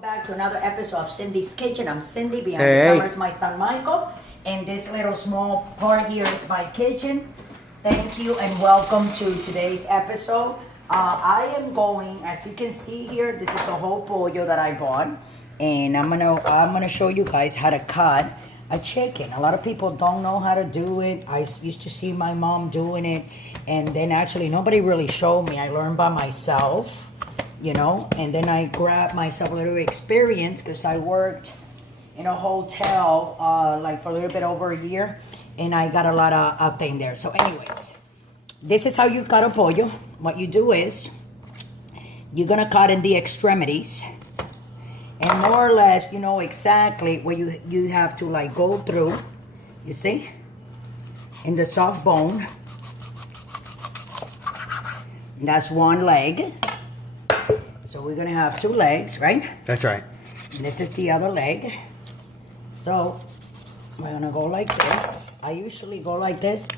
welcome back to another episode of Cindy's Kitchen. I'm Cindy. Behind the camera is my son Michael. And this little small part here is my kitchen. Thank you and welcome to today's episode. I am going, as you can see here, this is a whole pollo that I bought. And I'm gonna show you guys how to cut a chicken. A lot of people don't know how to do it. I used to see my mom doing it. And then actually nobody really showed me. I learned by myself. You know, and then I grabbed myself a little experience because I worked in a hotel like for a little bit over a year, and I got a lot of thing there. So anyways, this is how you cut a pollo. What you do is you're gonna cut in the extremities, and more or less you know exactly where you have to like go through, you see, in the soft bone. That's one leg. So we're gonna have two legs, right? That's right. And this is the other leg. So we're gonna go like this. I usually go like this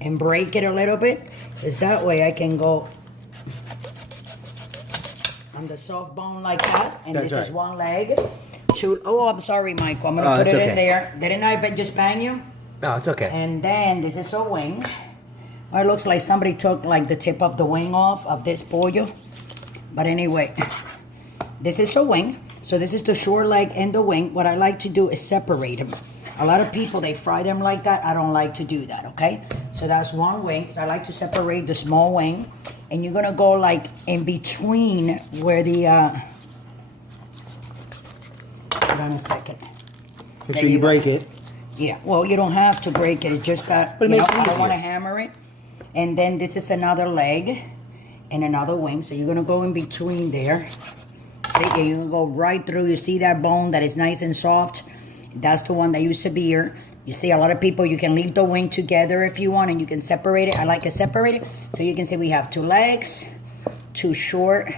and break it a little bit, because that way I can go on the soft bone like that. And That's this right. is one leg. Oh, I'm sorry, Michael. I'm gonna put it in there. Didn't I just bang you? No, it's okay. And then this is a wing. Well, it looks like somebody took like the tip of the wing off of this pollo. But anyway, this is a wing. So this is the short leg and the wing. What I like to do is separate them. A lot of people, they fry them like that. I don't like to do that, okay? So that's one wing. I like to separate the small wing. And you're gonna go like in between where the, hold on a second. Make sure you break it. Yeah, well, you don't have to break it. It just got, But it makes it I don't easier. want to hammer it. And then this is another leg and another wing. So you're going to go in between there. See, you're going to go right through. You see that bone that is nice and soft? That's the one that used to be here. You see, a lot of people, you can leave the wing together if you want, and you can separate it. I like it separated. So you can see we have two legs, two short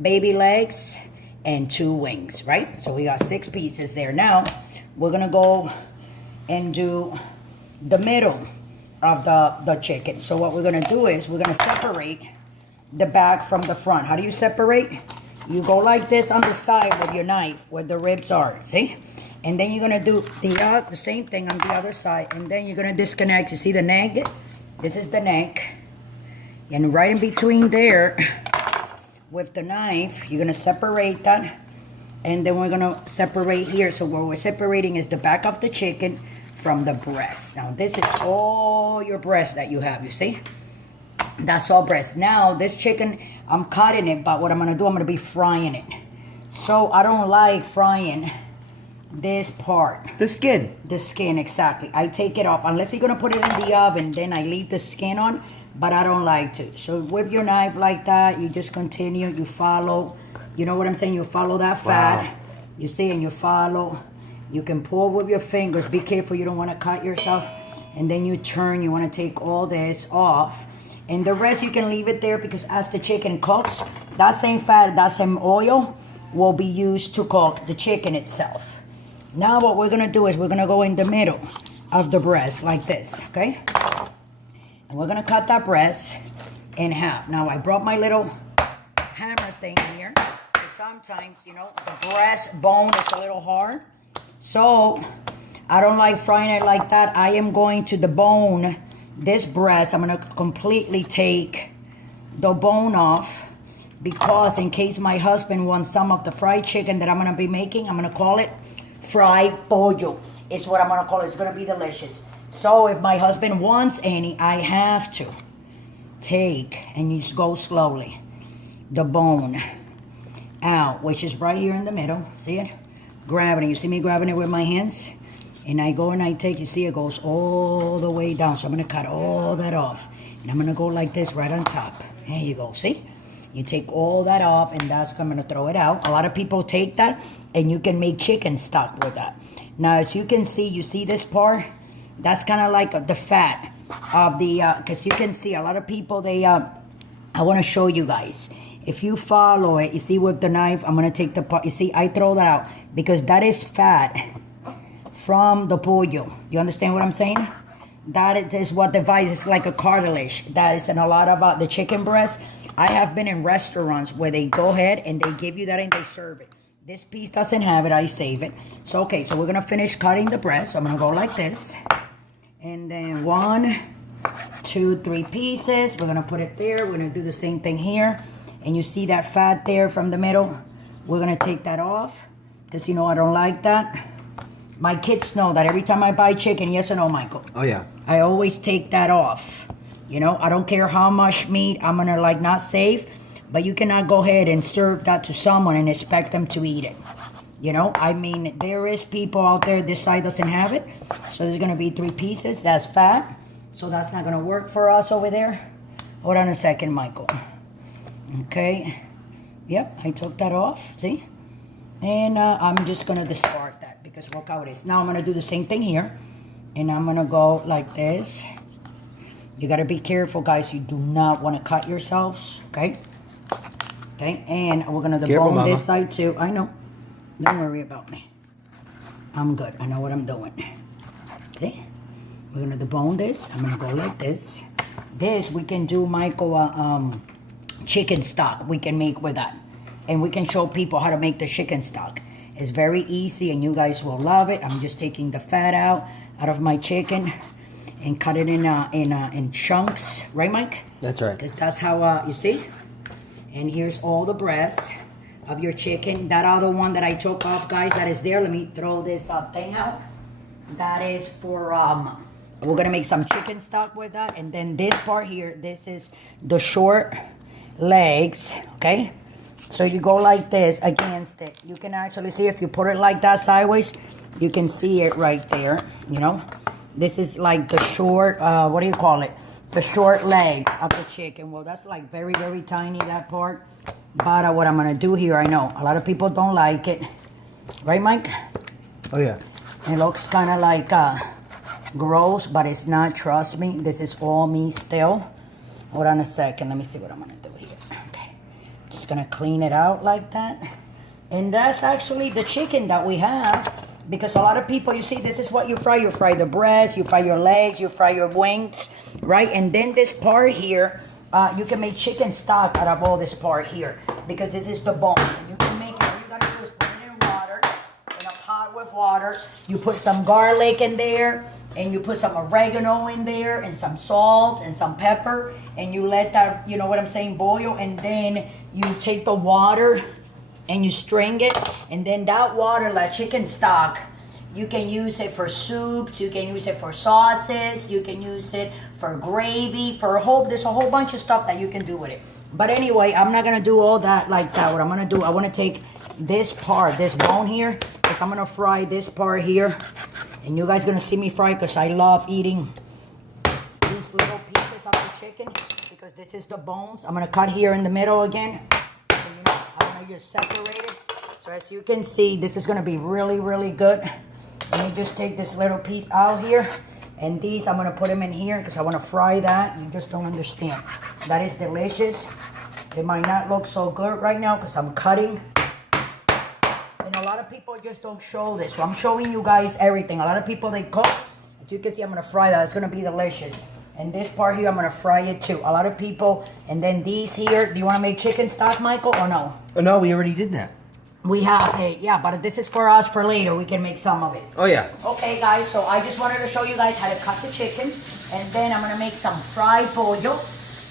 baby legs, and two wings, right? So we got 6 pieces there. Now, we're going to go and do the middle of the chicken. So what we're going to do is we're going to separate the back from the front. How do you separate? You go like this on the side with your knife where the ribs are, see? And then you're going to do the same thing on the other side. And then you're going to disconnect. You see the neck? This is the neck. And right in between there with the knife, you're going to separate that. And then we're going to separate here. So what we're separating is the back of the chicken from the breast. Now this is all your breast that you have, you see? That's all breast. Now this chicken, I'm cutting it, but what I'm gonna do, I'm gonna be frying it. So I don't like frying this part. The skin. The skin, exactly. I take it off. Unless you're gonna put it in the oven, then I leave the skin on, but I don't like to. So with your knife like that, you just continue, you follow, you know what I'm saying? You follow that fat. Wow. You see, and you follow. You can pull with your fingers. Be careful, you don't want to cut yourself. And then you turn, you want to take all this off. And the rest you can leave it there, because as the chicken cooks, that same fat, that same oil will be used to cook the chicken itself. Now what we're going to do is we're going to go in the middle of the breast like this, okay? And we're going to cut that breast in half. Now I brought my little hammer thing here. Sometimes, you know, the breast bone is a little hard. So I don't like frying it like that. I am going to the bone, this breast, I'm going to completely take the bone off, because in case my husband wants some of the fried chicken that I'm going to be making, I'm going to call it fried pollo. It's what I'm going to call it. It's going to be delicious. So if my husband wants any, I have to take, and you just go slowly, the bone out, which is right here in the middle. See it? Grabbing it. You see me grabbing it with my hands? And I go and I take, you see it goes all the way down. So I'm going to cut all that off. And I'm going to go like this right on top. There you go. See? You take all that off, and that's, I'm going to throw it out. A lot of people take that, and you can make chicken stock with that. Now, as you can see, you see this part? That's kind of like the fat of the, because you can see a lot of people, they, I want to show you guys. If you follow it, you see with the knife, I'm going to take the part. You see, I throw that out because that is fat from the pollo. You understand what I'm saying? That is what divides. It's like a cartilage. That is in a lot of the chicken breast. I have been in restaurants where they go ahead and they give you that and they serve it. This piece doesn't have it, I save it. So, okay, so we're gonna finish cutting the breast. So I'm gonna go like this. And then 1, 2, 3 pieces. We're gonna put it there. We're gonna do the same thing here. And you see that fat there from the middle? We're gonna take that off, because you know I don't like that. My kids know that every time I buy chicken, yes or no, Michael? Oh, yeah. I always take that off. You know, I don't care how much meat I'm gonna like not save, but you cannot go ahead and serve that to someone and expect them to eat it. You know, I mean, there is people out there, this side doesn't have it. So there's gonna be 3 pieces, that's fat. So that's not gonna work for us over there. Hold on a second, Michael. Okay, yep, I took that off, see? And I'm just gonna discard that because look how it is. Now I'm gonna do the same thing here. And I'm gonna go like this. You gotta be careful, guys. You do not wanna cut yourselves, okay? Okay, and we're gonna debone this side too. I know, don't worry about me. I'm good, I know what I'm doing. See? We're gonna debone this. I'm gonna go like this. This we can do, Michael, chicken stock we can make with that. And we can show people how to make the chicken stock. It's very easy and you guys will love it. I'm just taking the fat out of my chicken and cut it in chunks. Right, Mike? That's right. Because that's how, you see? And here's all the breasts of your chicken. That other one that I took off, guys, that is there. Let me throw this thing out. That is for, we're going to make some chicken stock with that. And then this part here, this is the short legs, okay? So you go like this against it. You can actually see if you put it like that sideways, you can see it right there, you know? This is like the short, what do you call it? The short legs of the chicken. Well, that's like very, very tiny, that part. But what I'm gonna do here, I know a lot of people don't like it. Right, Mike? Oh, yeah. It looks kind of like gross, but it's not, trust me. This is all me still. Hold on a second, let me see what I'm gonna do here. Okay, just gonna clean it out like that. And that's actually the chicken that we have, because a lot of people, you see, this is what you fry. You fry the breast, you fry your legs, you fry your wings, right? And then this part here, you can make chicken stock out of all this part here, because this is the bones. And you can make it, all you gotta do is put it in water, in a pot with water. You put some garlic in there, and you put some oregano in there, and some salt, and some pepper, and you let that, you know what I'm saying, boil, and then you take the water, and you strain it, and then that water, like chicken stock, you can use it for soups, you can use it for sauces, you can use it for gravy, there's a whole bunch of stuff that you can do with it. But anyway, I'm not gonna do all that like that. What I'm gonna do, I wanna take this part, this bone here, because I'm gonna fry this part here. And you guys gonna see me fry, because I love eating these little pieces of the chicken, because this is the bones. I'm gonna cut here in the middle again. So, you know, I'm gonna just separate it. So as you can see, this is gonna be really, really good. Let me just take this little piece out here. And these, I'm gonna put them in here because I wanna fry that. You just don't understand. That is delicious. It might not look so good right now because I'm cutting. And a lot of people just don't show this. So I'm showing you guys everything. A lot of people, they cook. As you can see, I'm gonna fry that. It's gonna be delicious. And this part here, I'm gonna fry it too. A lot of people, and then these here, do you wanna make chicken stock, Michael, or no? Oh, no, we already did that. We have it, yeah, but this is for us for later. We can make some of it. Oh, yeah. Okay, guys, so I just wanted to show you guys how to cut the chicken. And then I'm going to make some fried pollo.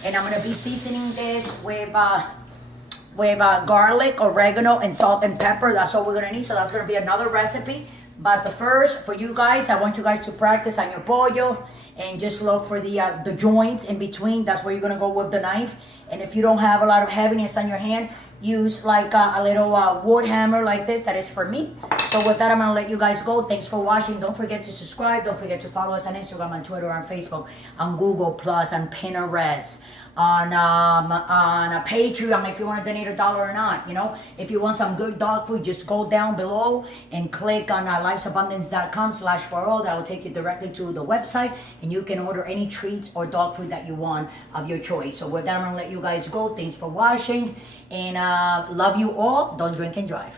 And I'm going to be seasoning this with garlic, oregano, and salt and pepper. That's all we're going to need. So that's going to be another recipe. But the first, for you guys, I want you guys to practice on your pollo. And just look for the joints in between. That's where you're going to go with the knife. And if you don't have a lot of heaviness on your hand, use like a little wood hammer like this. That is for me. So with that, I'm going to let you guys go. Thanks for watching. Don't forget to subscribe. Don't forget to follow us on Instagram, on Twitter, on Facebook, on Google+, on Pinterest, on Patreon if you want to donate $1 or not. You know, if you want some good dog food, just go down below and click on lifesabundance.com/for-all. That will take you directly to the website, and you can order any treats or dog food that you want of your choice. So with that, I'm going to let you guys go. Thanks for watching, and love you all. Don't drink and drive.